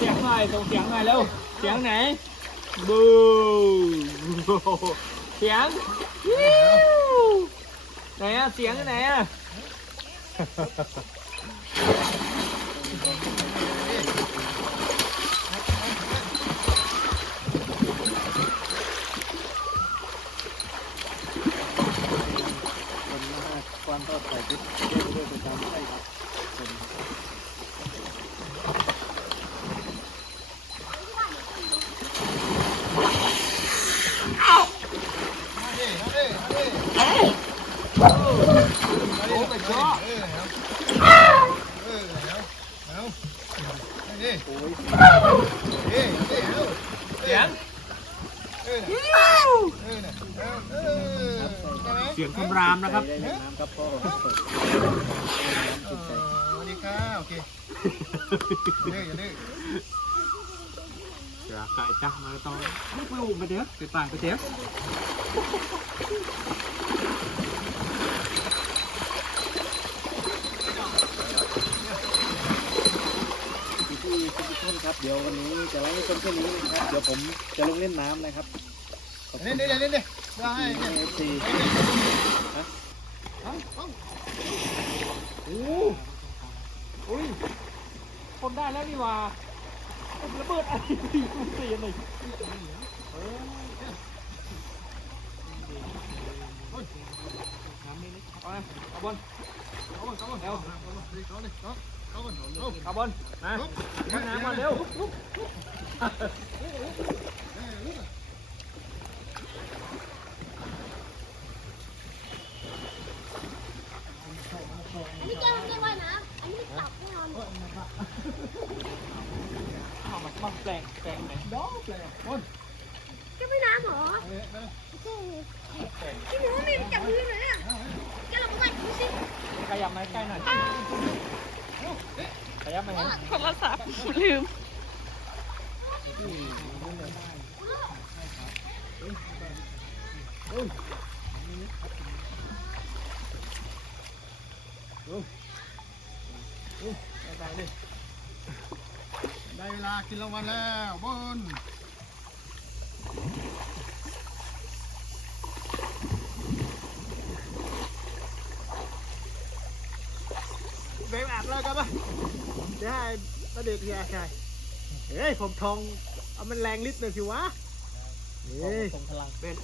เสียงไหนบูเสียงวิวไหนอะเสียงไหนอะคนมากความทอดใส่พริกเล่นด้วยประจำใช่ครับคนครับ โอ้ไปชอบ โอ้ย เสียงคำรามนะครับสวัสดีค่ะโอเคเด้ออย่าดื้อเดี๋ยวไก่จ้ามาต่อลูกไปอุ้มไปเดี๋ยวไปป่าไปเดี๋ยว ท่านครับเดี๋ยววันนี้จะไลฟ์ต้นแค่นี้นะครับเดี๋ยวผมจะลงเล่นน้ำนะครับขอบคุเล่ณนเล่นเล่นเล่นได้ที่เนี่ยเอฟซีเอาเอาโอ้อุ้ยคนได้แล้วนี่หว่าระเบิดอะไรตีกูเสียเลยเออน้ำนี่นี่เอาไปเอาบอลเอาก่อนเอาก่อนเอาก่อนเอาก่อนเอา ขยับมาใกลหน่อยขยับมาเห็นโทรศัพท์ลืมได้เวลากินรางวัลแล้วบอ เบมอาบแล้วกันปะเดี๋ยวให้ประเด็กเฮียใช่เฮ้ยผมทอง เอามันแรงลิตรเลยสิวะเฮ้ยทรงพลังเป็น